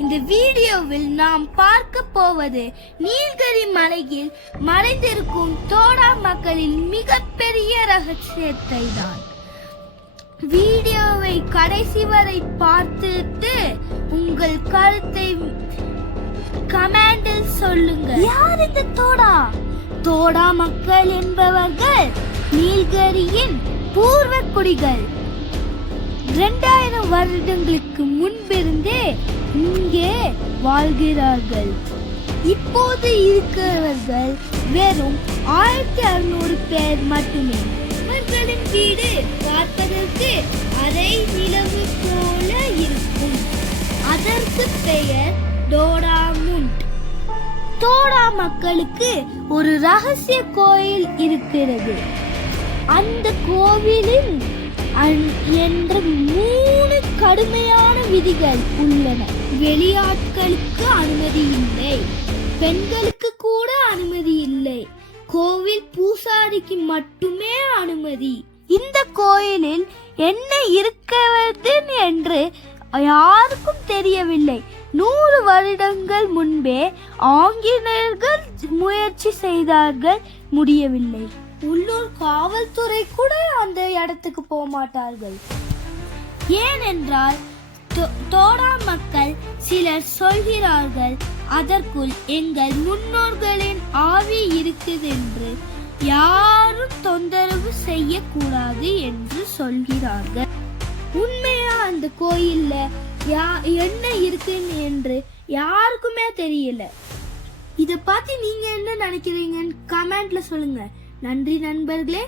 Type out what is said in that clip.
இந்த வீடியோவில் நாம் பார்க்க போவது நீலகிரி மலையில் மறைந்திருக்கும் தோடா மக்களின் மிகப்பெரிய ரகசியத்தை தான். வீடியோவை கடைசி வரை பார்த்துட்டு உங்கள் கருத்தை கமெண்டில் சொல்லுங்க. யார் இந்த தோடா? தோடா மக்கள் என்பவர்கள் நீலகிரியின் பூர்வ குடிகள். 2000 வருடங்களுக்கு முன்பிருந்தே இங்கே வாழ்கிறார்கள். இப்போது இருக்கிறவர்கள் வெறும் 1600 பேர் மட்டுமே. அவர்களின் வீடு பார்ப்பதற்கு அரை நிலவு போல இருக்கும். அதற்கு பெயர் டோடாமுண்ட். தோடா மக்களுக்கு ஒரு ரகசிய கோயில் இருக்கிறது. அந்த கோவிலில் என்ற 3 கடுமையான விதிகள் உள்ளன. வெளியாட்களுக்கு அனுமதி இல்லை, பெண்களுக்கு கூட அனுமதி இல்லை, கோவில் பூசாரிக்கு மட்டுமே அனுமதி. இந்த கோயிலில் என்ன இருக்கிறது என்று யாருக்கும் தெரியவில்லை. 100 வருடங்கள் முன்பே ஆங்கிலேயர்கள் முயற்சி செய்தார்கள், முடியவில்லை. உள்ளூர் காவல்துறை கூட அந்த இடத்துக்கு போக மாட்டார்கள். ஏனென்றால் தோடா மக்கள் சிலர் சொல்கிறார்கள், அதற்குள் எங்கள் முன்னோர்களின் ஆவி இருக்குது என்று, யாரும் தொந்தரவு செய்யக்கூடாது என்று சொல்கிறார்கள். உண்மையா அந்த கோயில்ல என்ன இருக்குன்னு என்று யாருக்குமே தெரியல. இத பத்தி நீங்க என்ன நினைக்கிறீங்கன்னு கமெண்ட்ல சொல்லுங்க. நன்றி நண்பர்களே.